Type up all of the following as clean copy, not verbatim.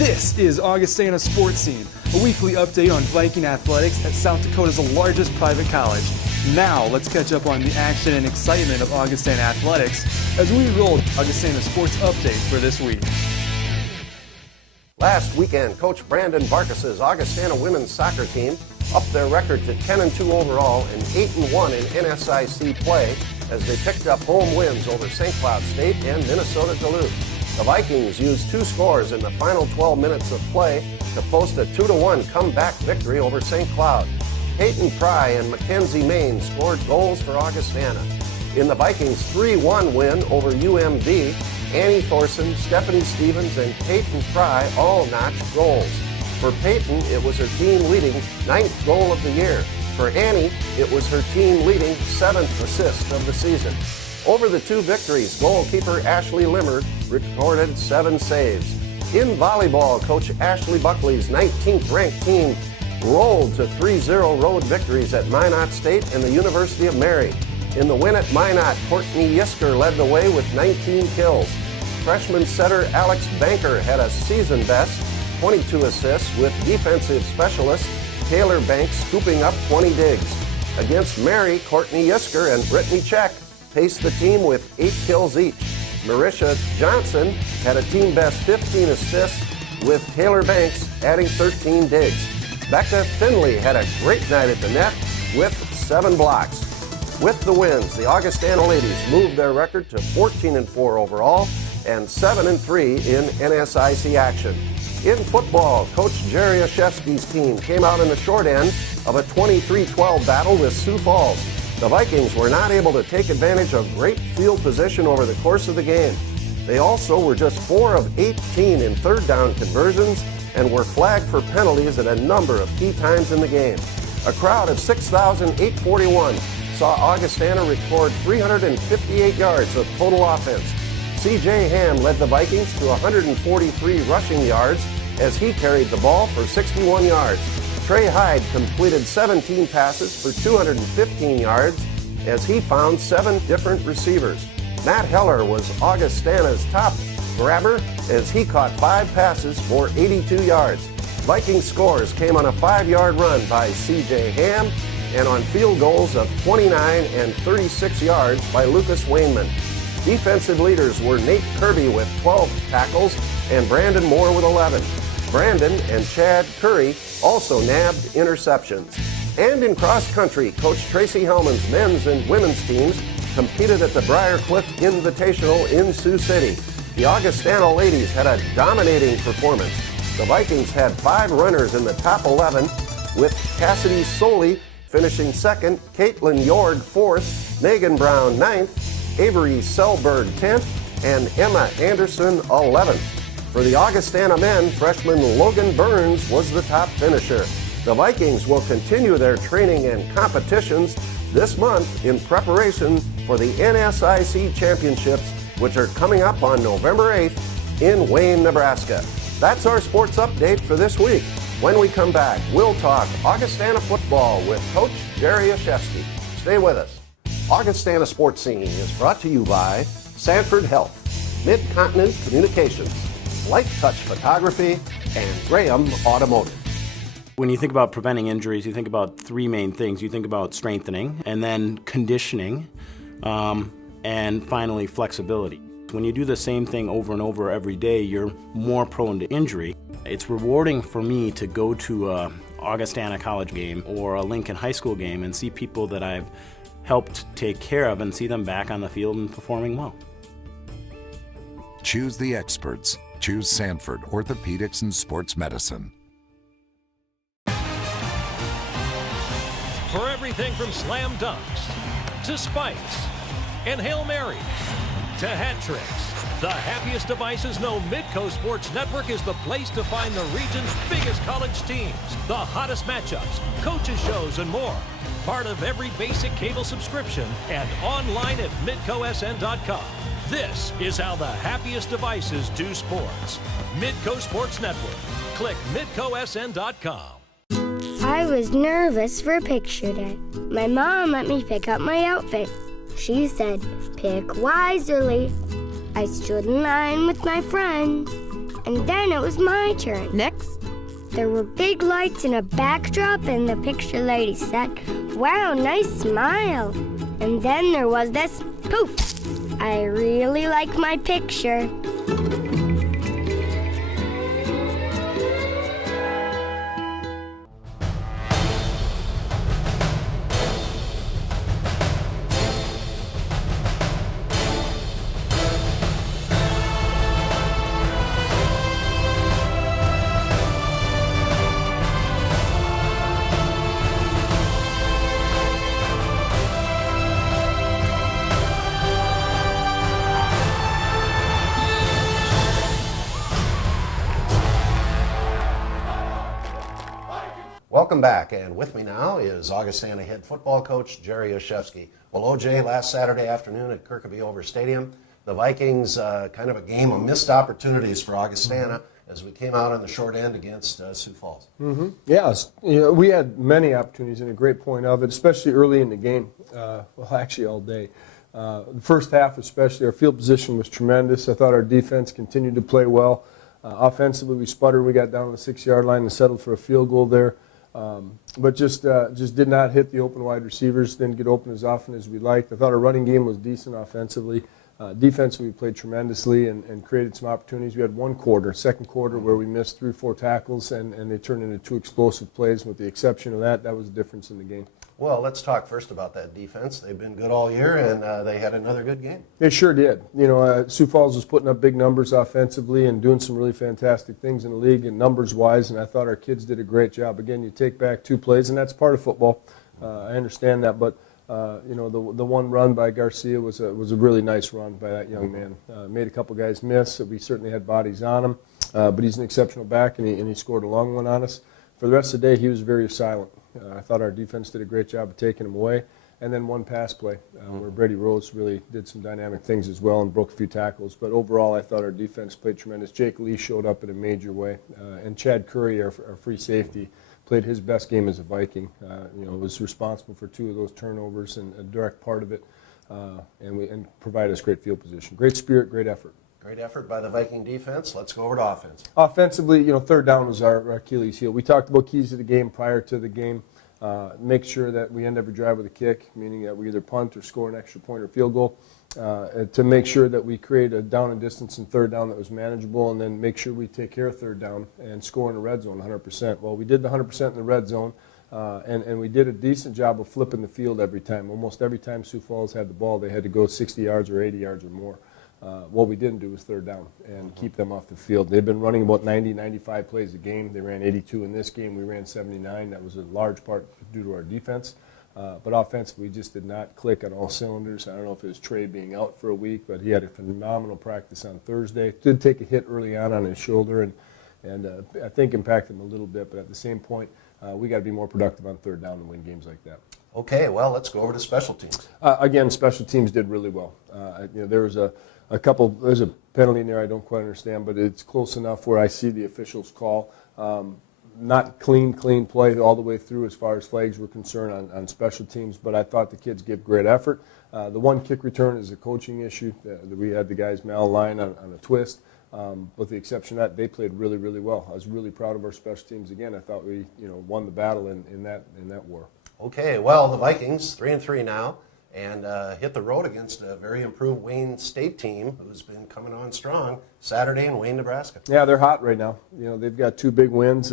This is Augustana Sportscene, a weekly update on Viking athletics at South Dakota's largest private college. Now, let's catch up on the action and excitement of Augustana athletics as we roll Augustana Sports Update for this week. Last weekend, Coach Brandon Barkas's Augustana women's soccer team upped their record to 10-2 overall and 8-1 in NSIC play as they picked up home wins over St. Cloud State and Minnesota Duluth. The Vikings used two scores in the final 12 minutes of play to post a 2-1 comeback victory over St. Cloud. Peyton Pry and Mackenzie Main scored goals for Augustana. In the Vikings' 3-1 win over UMD, Annie Thorson, Stephanie Stevens, and Peyton Pry all notched goals. For Peyton, it was her team-leading 9th goal of the year. For Annie, it was her team-leading 7th assist of the season. Over the two victories, goalkeeper Ashley Limmer recorded 7 saves. In volleyball, Coach Ashley Buckley's 19th-ranked team rolled to 3-0 road victories at Minot State and the University of Mary. In the win at Minot, Courtney Yisker led the way with 19 kills. Freshman setter Alex Banker had a season best 22 assists, with defensive specialist Taylor Banks scooping up 20 digs. Against Mary, Courtney Yisker and Brittany Check paced the team with 8 kills each. Marisha Johnson had a team best 15 assists, with Taylor Banks adding 13 digs. Becca Finley had a great night at the net with 7 blocks. With the wins, the Augustana ladies moved their record to 14-4 overall and 7-3 in NSIC action. In football, Coach Jerry Ashevsky's team came out in the short end of a 23-12 battle with Sioux Falls. The Vikings were not able to take advantage of great field position over the course of the game. They also were just 4 of 18 in third down conversions and were flagged for penalties at a number of key times in the game. A crowd of 6,841 saw Augustana record 358 yards of total offense. C.J. Ham led the Vikings to 143 rushing yards as he carried the ball for 61 yards. Trey Hyde completed 17 passes for 215 yards as he found 7 different receivers. Matt Heller was Augustana's top grabber as he caught 5 passes for 82 yards. Viking scores came on a 5-yard run by C.J. Ham and on field goals of 29 and 36 yards by Lucas Wainman. Defensive leaders were Nate Kirby with 12 tackles and Brandon Moore with 11. Brandon and Chad Curry also nabbed interceptions. And in cross country, Coach Tracy Hellman's men's and women's teams competed at the Briarcliff Invitational in Sioux City. The Augustana ladies had a dominating performance. The Vikings had 5 runners in the top 11, with Cassidy Soley finishing second, Caitlin Yord 4th, Megan Brown 9th, Avery Selberg 10th, and Emma Anderson 11th. For the Augustana men, freshman Logan Burns was the top finisher. The Vikings will continue their training and competitions this month in preparation for the NSIC Championships, which are coming up on November 8th in Wayne, Nebraska. That's our sports update for this week. When we come back, we'll talk Augustana football with Coach Jerry Ashevsky. Stay with us. Augustana Sports Scene is brought to you by Sanford Health, Mid-Continent Communications, Life Touch Photography, and Graham Automotive. When you think about preventing injuries, you think about 3 main things. You think about strengthening, and then conditioning, and finally flexibility. When you do the same thing over and over every day, you're more prone to injury. It's rewarding for me to go to a Augustana College game or a Lincoln High School game and see people that I've helped take care of and see them back on the field and performing well. Choose the experts. Choose Sanford Orthopedics and Sports Medicine. For everything from slam dunks to spikes and Hail Marys to hat tricks, the happiest devices know Midco Sports Network is the place to find the region's biggest college teams, the hottest matchups, coaches shows, and more. Part of every basic cable subscription and online at midcosn.com. This is how the happiest devices do sports. Midco Sports Network. Click midcosn.com. I was nervous for picture day. My mom let me pick out my outfit. She said, pick wisely. I stood in line with my friends. And then it was my turn. Next. There were big lights and a backdrop, and the picture lady said, "Wow, nice smile." And then there was this poof. I really like my picture. Welcome back, and with me now is Augustana head football coach Jerry Oshevsky. Well, OJ, last Saturday afternoon at Kirkaby Over Stadium, the Vikings, kind of a game of missed opportunities for Augustana as we came out on the short end against Sioux Falls. Yes, we had many opportunities, and a great point of it, especially early in the game. Well, actually all day. The first half especially, our field position was tremendous. I thought our defense continued to play well. Offensively, we sputtered. We got down to the 6-yard line and settled for a field goal there. But just did not hit the open wide receivers, didn't get open as often as we liked. I thought our running game was decent offensively. Defensively, we played tremendously and created some opportunities. We had one quarter, second quarter, where we missed 3 or 4 tackles, and they turned into 2 explosive plays. With the exception of that, that was the difference in the game. Well, let's talk first about that defense. They've been good all year, and they had another good game. They sure did. Sioux Falls was putting up big numbers offensively and doing some really fantastic things in the league and numbers-wise, and I thought our kids did a great job. Again, you take back 2 plays, and that's part of football. I understand that, but the one run by Garcia was a really nice run by that young man. Made a couple guys miss. We certainly had bodies on him, but he's an exceptional back, and he scored a long one on us. For the rest of the day, he was very silent. I thought our defense did a great job of taking him away. And then one pass play where Brady Rose really did some dynamic things as well and broke a few tackles. But overall, I thought our defense played tremendous. Jake Lee showed up in a major way. And Chad Curry, our free safety, played his best game as a Viking. Was responsible for 2 of those turnovers and a direct part of it. And provided us great field position. Great spirit, great effort. Great effort by the Viking defense. Let's go over to offense. Offensively, third down was our Achilles heel. We talked about keys to the game prior to the game. Make sure that we end every drive with a kick, meaning that we either punt or score an extra point or field goal, to make sure that we create a down and distance in third down that was manageable, and then make sure we take care of third down and score in the red zone 100%. Well, we did the 100% in the red zone, and we did a decent job of flipping the field every time. Almost every time Sioux Falls had the ball, they had to go 60 yards or 80 yards or more. What we didn't do was third down and keep them off the field. They've been running about 90, 95 plays a game. They ran 82 in this game. We ran 79. That was a large part due to our defense. But offensively, we just did not click on all cylinders. I don't know if it was Trey being out for a week, but he had a phenomenal practice on Thursday. Did take a hit early on his shoulder, and I think impacted him a little bit. But at the same point, we got to be more productive on third down to win games like that. Okay, well, let's go over to special teams. Again, special teams did really well. There was there's a penalty in there I don't quite understand, but it's close enough where I see the officials call. Not clean play all the way through as far as flags were concerned on special teams, but I thought the kids gave great effort. The one kick return is a coaching issue. We had the guys mal-aligned on a twist. With the exception of that, they played really, really well. I was really proud of our special teams. Again, I thought we won the battle in that war. Okay, well, the Vikings, 3-3 now, and hit the road against a very improved Wayne State team who's been coming on strong Saturday in Wayne, Nebraska. Yeah, they're hot right now. They've got 2 big wins.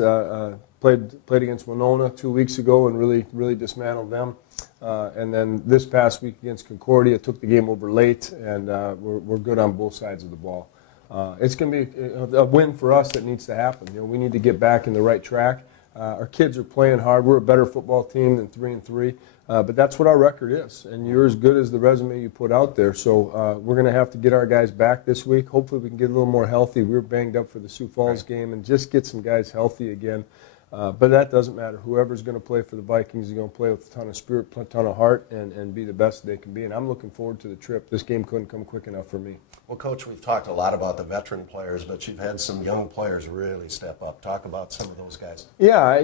Played against Winona 2 weeks ago and really dismantled them. And then this past week against Concordia, took the game over late, and we're good on both sides of the ball. It's going to be a win for us that needs to happen. We need to get back in the right track. Our kids are playing hard. We're a better football team than 3-3, but that's what our record is. And you're as good as the resume you put out there. So we're going to have to get our guys back this week. Hopefully we can get a little more healthy. We were banged up for the Sioux Falls game, and just get some guys healthy again. But that doesn't matter. Whoever's going to play for the Vikings is going to play with a ton of spirit, a ton of heart, and be the best they can be. And I'm looking forward to the trip. This game couldn't come quick enough for me. Well, Coach, we've talked a lot about the veteran players, but you've had some young players really step up. Talk about some of those guys. Yeah,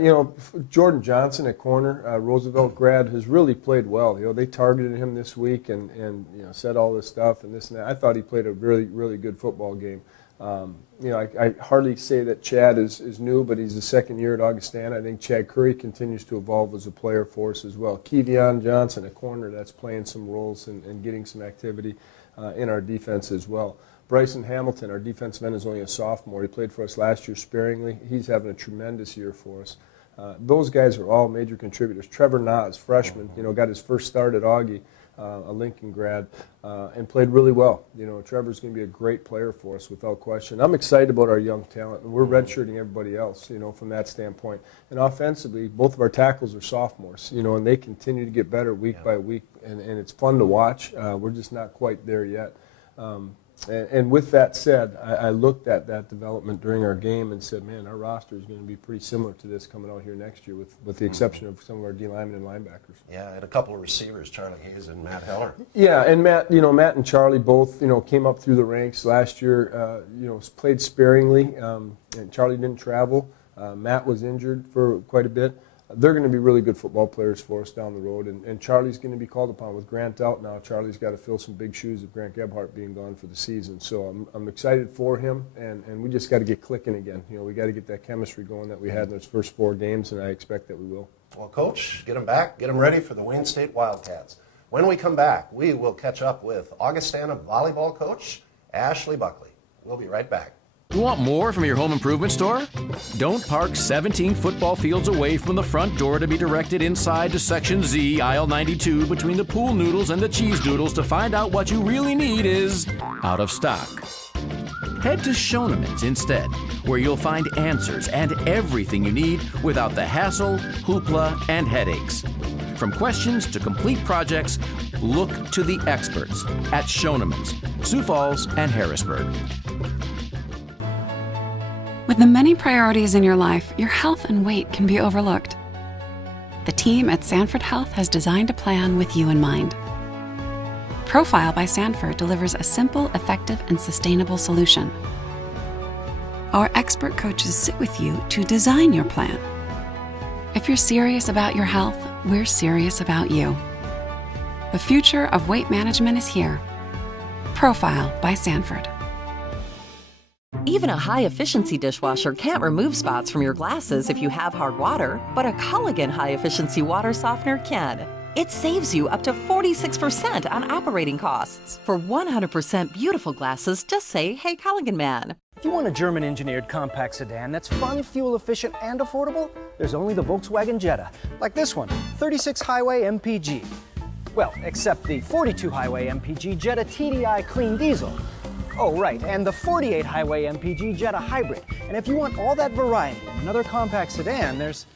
Jordan Johnson at corner, Roosevelt grad, has really played well. They targeted him this week and said all this stuff and this and that. I thought he played a really, really good football game. I hardly say that Chad is new, but he's the second year at Augustana. I think Chad Curry continues to evolve as a player for us as well. Kevion Johnson, a corner that's playing some roles and getting some activity in our defense as well. Bryson Hamilton, our defensive end, is only a sophomore. He played for us last year sparingly. He's having a tremendous year for us. Those guys are all major contributors. Trevor Nas, freshman, got his first start at Augie, a Lincoln grad, and played really well. Trevor's going to be a great player for us without question. I'm excited about our young talent, and we're redshirting everybody else, from that standpoint. And offensively, both of our tackles are sophomores, and they continue to get better week by week, and it's fun to watch. We're just not quite there yet. And with that said, I looked at that development during our game and said, man, our roster is going to be pretty similar to this coming out here next year, with the exception of some of our D linemen and linebackers. Yeah, and a couple of receivers, Charlie Hayes and Matt Heller. Yeah, and Matt and Charlie both, came up through the ranks last year. Played sparingly, and Charlie didn't travel. Matt was injured for quite a bit. They're going to be really good football players for us down the road, and Charlie's going to be called upon. With Grant out now, Charlie's got to fill some big shoes with Grant Gebhardt being gone for the season. So I'm excited for him, and we just got to get clicking again. We got to get that chemistry going that we had in those first 4 games, and I expect that we will. Well, Coach, get them back, get them ready for the Wayne State Wildcats. When we come back, we will catch up with Augustana volleyball coach Ashley Buckley. We'll be right back. You want more from your home improvement store? Don't park 17 football fields away from the front door to be directed inside to Section Z, aisle 92, between the pool noodles and the cheese doodles to find out what you really need is out of stock. Head to Schoenemann's instead, where you'll find answers and everything you need without the hassle, hoopla, and headaches. From questions to complete projects, look to the experts at Schoenemann's, Sioux Falls, and Harrisburg. With the many priorities in your life, your health and weight can be overlooked. The team at Sanford Health has designed a plan with you in mind. Profile by Sanford delivers a simple, effective, and sustainable solution. Our expert coaches sit with you to design your plan. If you're serious about your health, we're serious about you. The future of weight management is here. Profile by Sanford. Even a high-efficiency dishwasher can't remove spots from your glasses if you have hard water, but a Culligan high-efficiency water softener can. It saves you up to 46% on operating costs. For 100% beautiful glasses, just say, "Hey, Culligan man." If you want a German-engineered compact sedan that's fun, fuel-efficient, and affordable, there's only the Volkswagen Jetta, like this one, 36 Highway MPG. Well, except the 42 Highway MPG Jetta TDI Clean Diesel. Oh, right, and the 48 Highway MPG Jetta Hybrid. And if you want all that variety in another compact sedan, there's...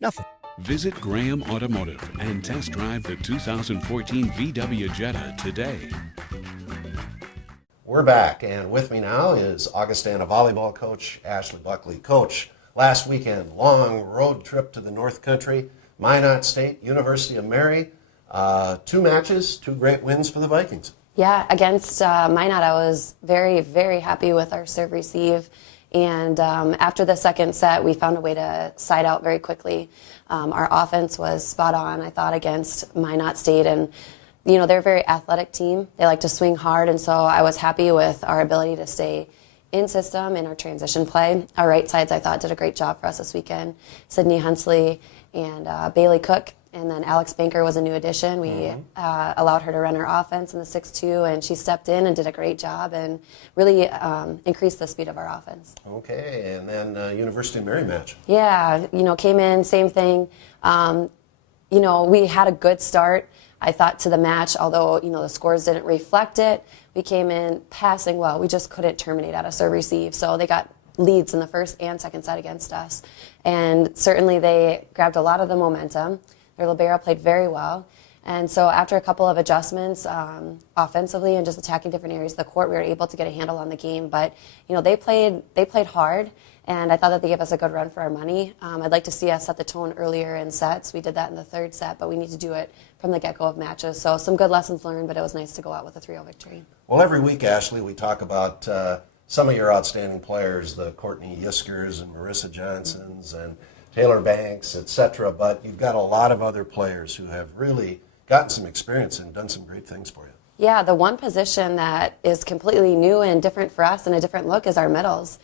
nothing. Visit Graham Automotive and test drive the 2014 VW Jetta today. We're back, and with me now is Augustana volleyball coach Ashley Buckley. Coach, last weekend, long road trip to the North Country, Minot State, University of Mary. 2 matches, 2 great wins for the Vikings. Yeah, against Minot, I was very, very happy with our serve receive. And after the second set, we found a way to side out very quickly. Our offense was spot on, I thought, against Minot State. And, they're a very athletic team. They like to swing hard. And so I was happy with our ability to stay in system in our transition play. Our right sides, I thought, did a great job for us this weekend. Sydney Hunsley and Bailey Cook. And then Alex Banker was a new addition. We allowed her to run her offense in the 6-2, and she stepped in and did a great job and really increased the speed of our offense. Okay, and then University of Mary match. Yeah, came in, same thing. We had a good start, I thought, to the match, although, the scores didn't reflect it. We came in passing well. We just couldn't terminate at a serve receive, so they got leads in the first and second set against us. And certainly they grabbed a lot of the momentum. Their libero played very well. And so after a couple of adjustments offensively and just attacking different areas of the court, we were able to get a handle on the game. But, they played hard, and I thought that they gave us a good run for our money. I'd like to see us set the tone earlier in sets. We did that in the third set, but we need to do it from the get-go of matches. So some good lessons learned, but it was nice to go out with a 3-0 victory. Well, every week, Ashley, we talk about some of your outstanding players, the Courtney Yiskers and Marissa Johnsons and Taylor Banks, etc., but you've got a lot of other players who have really gotten some experience and done some great things for you. Yeah, the one position that is completely new and different for us and a different look is our middles.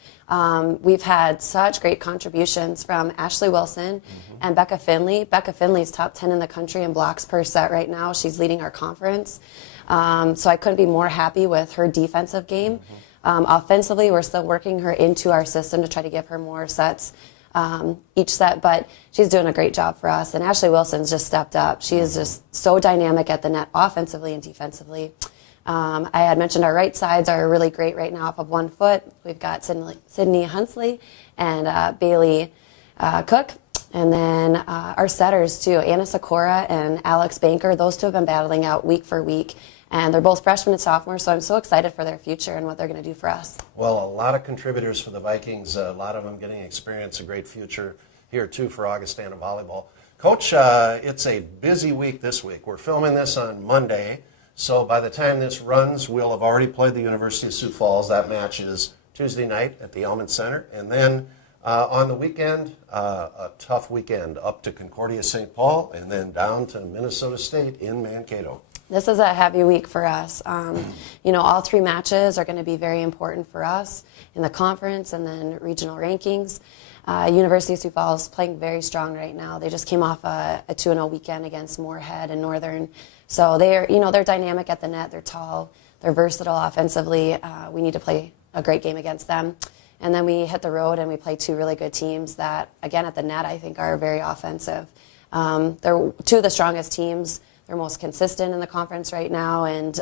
We've had such great contributions from Ashley Wilson and Becca Finley. Becca Finley's top 10 in the country in blocks per set right now. She's leading our conference. So I couldn't be more happy with her defensive game. Offensively, we're still working her into our system to try to give her more sets each set, but she's doing a great job for us. And Ashley Wilson's just stepped up. She is just so dynamic at the net, offensively and defensively. I had mentioned our right sides are really great right now off of 1 foot. We've got Sydney Hunsley and Bailey Cook. And then our setters, too, Anna Sikora and Alex Banker. Those two have been battling out week for week. And they're both freshmen and sophomores, so I'm so excited for their future and what they're going to do for us. Well, a lot of contributors for the Vikings, a lot of them getting experience, a great future here, too, for Augustana volleyball. Coach, it's a busy week this week. We're filming this on Monday, so by the time this runs, we'll have already played the University of Sioux Falls. That match is Tuesday night at the Elman Center. And then on the weekend, a tough weekend up to Concordia St. Paul and then down to Minnesota State in Mankato. This is a heavy week for us. You know, all 3 matches are going to be very important for us in the conference and then regional rankings. University of Sioux Falls playing very strong right now. They just came off a 2-0 weekend against Moorhead and Northern. So they're dynamic at the net. They're tall. They're versatile offensively. We need to play a great game against them. And then we hit the road and we play 2 really good teams that, again, at the net, I think are very offensive. They're 2 of the strongest teams. They're most consistent in the conference right now, and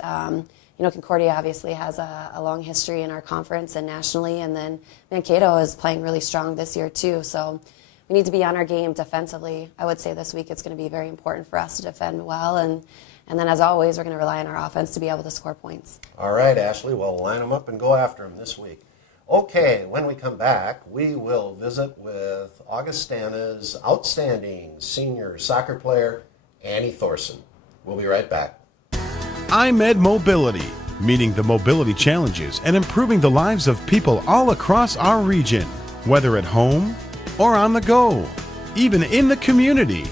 Concordia obviously has a long history in our conference and nationally, and then Mankato is playing really strong this year too, so we need to be on our game defensively. I would say this week it's going to be very important for us to defend well, and then as always, we're going to rely on our offense to be able to score points. All right, Ashley, well, line them up and go after them this week. Okay, when we come back, we will visit with Augustana's outstanding senior soccer player, Annie Thorson. We'll be right back. iMed Mobility, meeting the mobility challenges and improving the lives of people all across our region, whether at home or on the go, even in the community.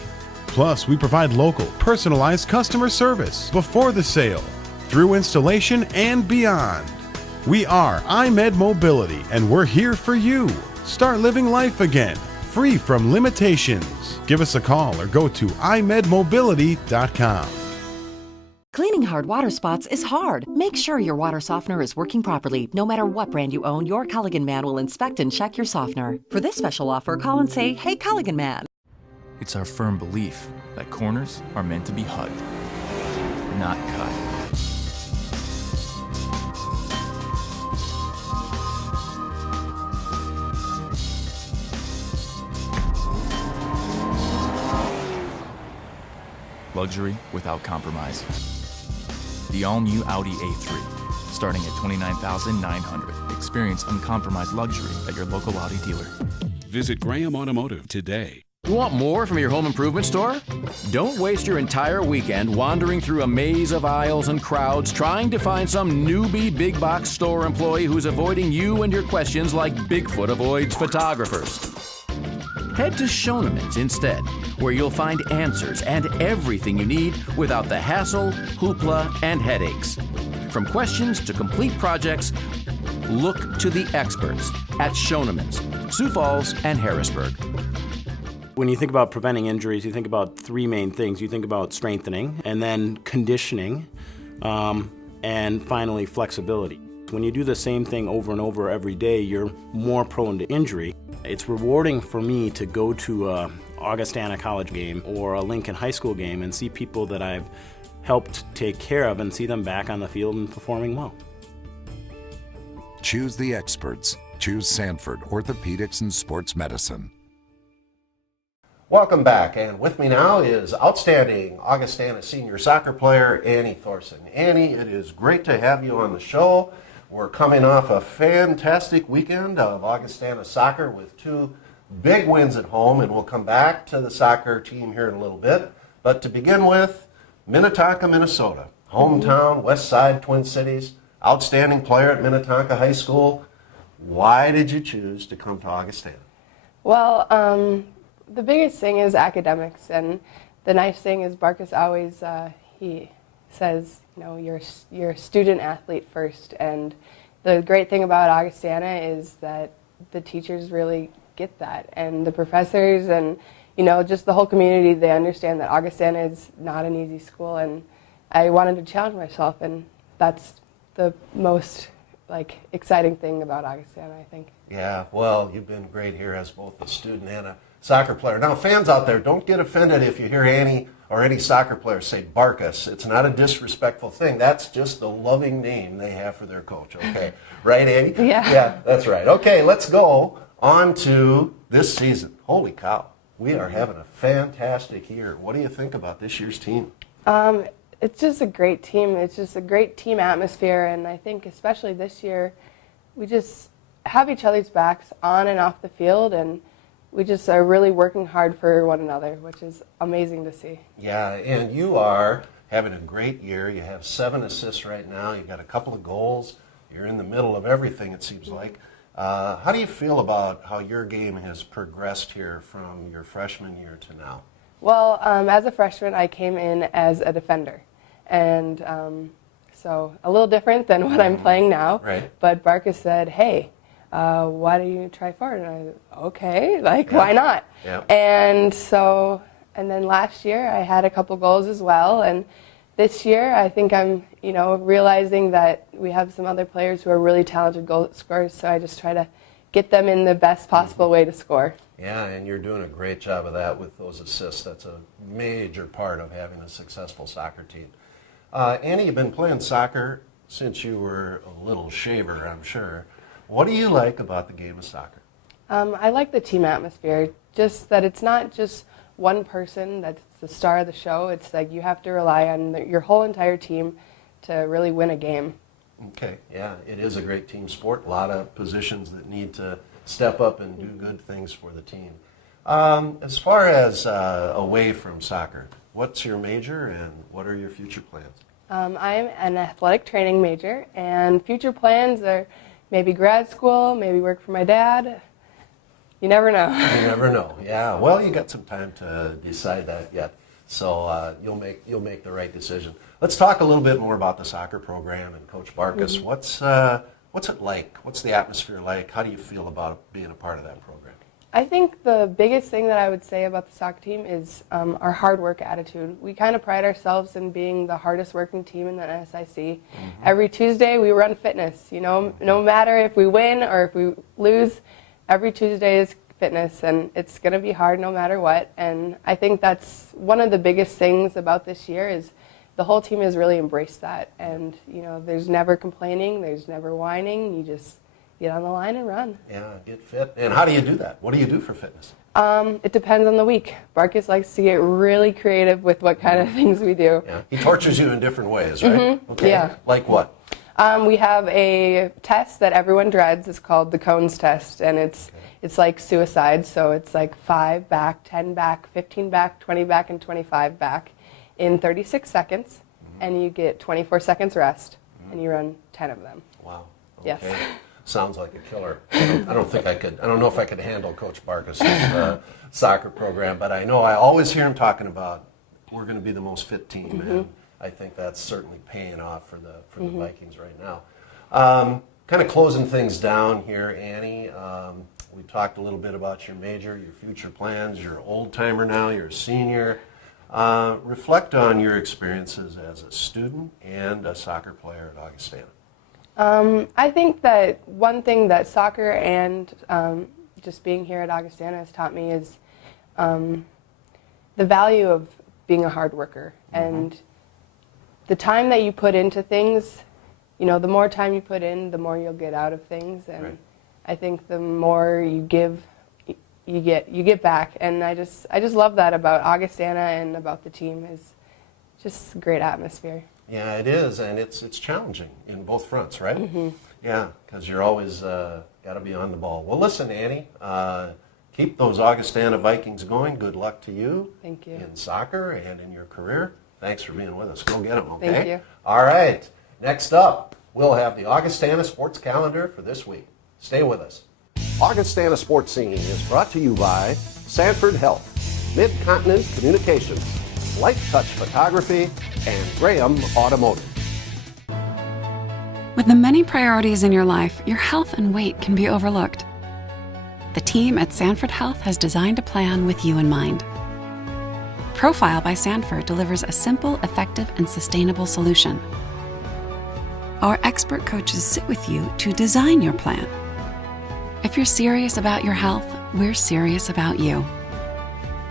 Plus, we provide local, personalized customer service before the sale, through installation, and beyond. We are iMed Mobility, and we're here for you. Start living life again, free from limitations. Give us a call or go to imedmobility.com. Cleaning hard water spots is hard. Make sure your water softener is working properly. No matter what brand you own, your Culligan Man will inspect and check your softener. For this special offer, call and say, "Hey, Culligan Man." It's our firm belief that corners are meant to be hugged, not cut. Luxury without compromise. The all-new Audi A3, starting at $29,900. Experience uncompromised luxury at your local Audi dealer. Visit Graham Automotive today. You want more from your home improvement store? Don't waste your entire weekend wandering through a maze of aisles and crowds trying to find some newbie big box store employee who's avoiding you and your questions like Bigfoot avoids photographers. Head to Schoenemann's instead, where you'll find answers and everything you need without the hassle, hoopla, and headaches. From questions to complete projects, look to the experts at Schoenemann's, Sioux Falls, and Harrisburg. When you think about preventing injuries, you think about 3 main things. You think about strengthening, and then conditioning, and finally flexibility. When you do the same thing over and over every day, you're more prone to injury. It's rewarding for me to go to a Augustana College game or a Lincoln High School game and see people that I've helped take care of and see them back on the field and performing well. Choose the experts. Choose Sanford Orthopedics and Sports Medicine. Welcome back, and with me now is outstanding Augustana senior soccer player Annie Thorson. Annie, it is great to have you on the show. We're coming off a fantastic weekend of Augustana soccer with 2 big wins at home, and we'll come back to the soccer team here in a little bit. But to begin with, Minnetonka, Minnesota, hometown, West Side, Twin Cities, outstanding player at Minnetonka High School. Why did you choose to come to Augustana? Well, the biggest thing is academics, and the nice thing is Barkus always, he says, you're a student athlete first. And the great thing about Augustana is that the teachers really get that, and the professors, and just the whole community. They understand that Augustana is not an easy school, and I wanted to challenge myself, and that's the most exciting thing about Augustana, I think. Yeah, well, you've been great here as both a student and a soccer player. Now, fans out there, don't get offended if you hear Annie or any soccer player say Barkus. It's not a disrespectful thing. That's just the loving name they have for their coach, okay? Right, Annie? Yeah. Yeah, that's right. Okay, let's go on to this season. Holy cow, we are having a fantastic year. What do you think about this year's team? It's just a great team. It's just a great team atmosphere, and I think especially this year, we just have each other's backs on and off the field, and we just are really working hard for one another, which is amazing to see. Yeah, and you are having a great year. You have 7 assists right now. You've got a couple of goals. You're in the middle of everything, it seems like. How do you feel about how your game has progressed here from your freshman year to now? Well, as a freshman, I came in as a defender, and so a little different than what I'm playing now. Right. But Barkus said, hey, why don't you try forward? And I said, okay, why not? Yeah. And then last year I had a couple goals as well, and this year I think I'm, realizing that we have some other players who are really talented goal scorers, so I just try to get them in the best possible way to score. Yeah, and you're doing a great job of that with those assists. That's a major part of having a successful soccer team. Annie, you've been playing soccer since you were a little shaver, I'm sure. What do you like about the game of soccer? I like the team atmosphere, just that it's not just one person that's the star of the show. It's like you have to rely on your whole entire team to really win a game. Okay, yeah, it is a great team sport. A lot of positions that need to step up and do good things for the team. As far as away from soccer, what's your major and what are your future plans? I'm an athletic training major, and future plans are maybe grad school, maybe work for my dad. You never know. You never know. Yeah. Well, you got some time to decide that yet, so you'll make the right decision. Let's talk a little bit more about the soccer program and Coach Barkus. Mm-hmm. What's it like? What's the atmosphere like? How do you feel about being a part of that program? I think the biggest thing that I would say about the soccer team is our hard work attitude. We kind of pride ourselves in being the hardest working team in the NSIC. Mm-hmm. Every Tuesday we run fitness. No matter if we win or if we lose, every Tuesday is fitness, and it's going to be hard no matter what. And I think that's one of the biggest things about this year is the whole team has really embraced that. And there's never complaining, there's never whining. You just get on the line and run. Yeah, get fit. And how do you do that? What do you do for fitness? It depends on the week. Barkus likes to get really creative with what kind of things we do. Yeah. He tortures you in different ways, right? Mm-hmm. Okay. Yeah. Like what? We have a test that everyone dreads. It's called the Cones test, and it's like suicide. So it's like 5 back, 10 back, 15 back, 20 back, and 25 back in 36 seconds, and you get 24 seconds rest, and you run 10 of them. Wow. Okay. Yes. Sounds like a killer. I don't know if I could handle Coach Barkus' soccer program, but I know I always hear him talking about we're going to be the most fit team, mm-hmm. and I think that's certainly paying off for the mm-hmm. Vikings right now. Kind of closing things down here, Annie. We talked a little bit about your major, your future plans. You're an old-timer now. You're a senior. Reflect on your experiences as a student and a soccer player at Augustana. I think that one thing that soccer and just being here at Augustana has taught me is the value of being a hard worker. Mm-hmm. And the time that you put into things, the more time you put in, the more you'll get out of things. And right. I think the more you give, you get back. And I just love that about Augustana and about the team. Is just a great atmosphere. Yeah, it is, and it's challenging in both fronts, right? Mm-hmm. Yeah, because you're always got to be on the ball. Well, listen, Annie, keep those Augustana Vikings going. Good luck to you. Thank you. In soccer and in your career. Thanks for being with us. Go get them, okay? Thank you. All right. Next up, we'll have the Augustana Sports Calendar for this week. Stay with us. Augustana Sports Scene is brought to you by Sanford Health, Mid-Continent Communications, Light Touch Photography, and Graham Automotive. With the many priorities in your life, your health and weight can be overlooked. The team at Sanford Health has designed a plan with you in mind. Profile by Sanford delivers a simple, effective, and sustainable solution. Our expert coaches sit with you to design your plan. If you're serious about your health, we're serious about you.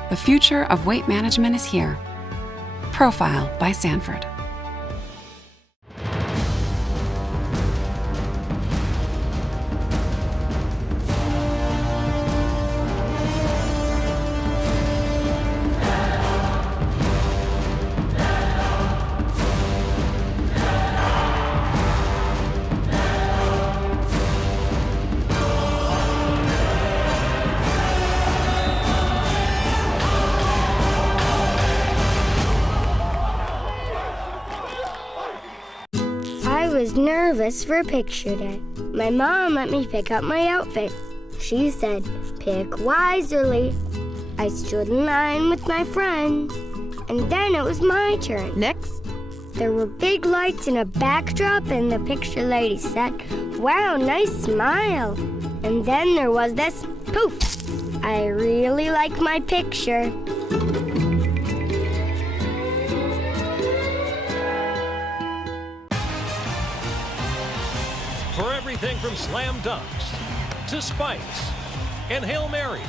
The future of weight management is here. Profile by Sanford. I was nervous for picture day. My mom let me pick out my outfit. She said, pick wisely. I stood in line with my friends, and then it was my turn. Next. There were big lights and a backdrop, and the picture lady said, wow, nice smile. And then there was this poof. I really like my picture. For everything from slam dunks to spikes and Hail Marys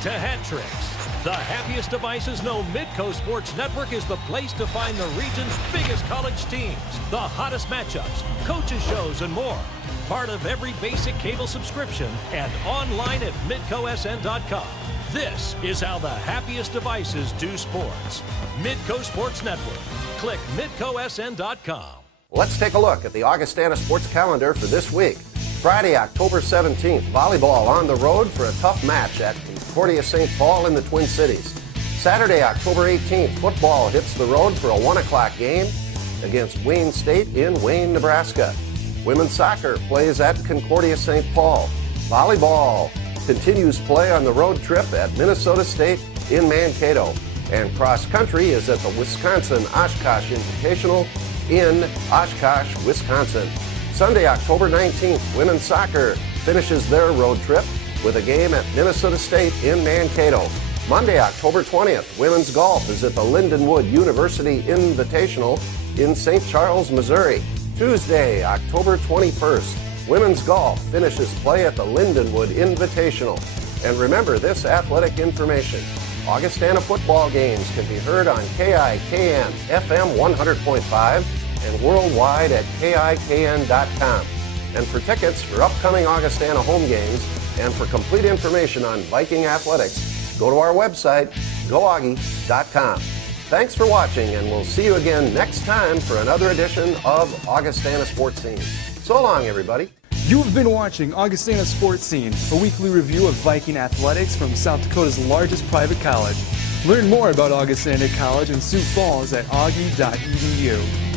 to hat tricks, the happiest devices know Midco Sports Network is the place to find the region's biggest college teams, the hottest matchups, coaches shows, and more. Part of every basic cable subscription and online at midcosn.com. This is how the happiest devices do sports. Midco Sports Network. Click midcosn.com. Let's take a look at the Augustana sports calendar for this week. Friday, October 17th, volleyball on the road for a tough match at Concordia St. Paul in the Twin Cities. Saturday, October 18th, football hits the road for a 1 o'clock game against Wayne State in Wayne, Nebraska. Women's soccer plays at Concordia St. Paul. Volleyball continues play on the road trip at Minnesota State in Mankato. And cross country is at the Wisconsin Oshkosh Invitational in Oshkosh, Wisconsin. Sunday, October 19th, women's soccer finishes their road trip with a game at Minnesota State in Mankato. Monday, October 20th, women's golf is at the Lindenwood University Invitational in St. Charles, Missouri. Tuesday, October 21st, women's golf finishes play at the Lindenwood Invitational. And remember this athletic information. Augustana football games can be heard on KIKN FM 100.5 and worldwide at KIKN.com. And for tickets for upcoming Augustana home games and for complete information on Viking athletics, go to our website, goaugie.com. Thanks for watching, and we'll see you again next time for another edition of Augustana Sports Scene. So long, everybody. You've been watching Augustana Sports Scene, a weekly review of Viking athletics from South Dakota's largest private college. Learn more about Augustana College and Sioux Falls at augie.edu.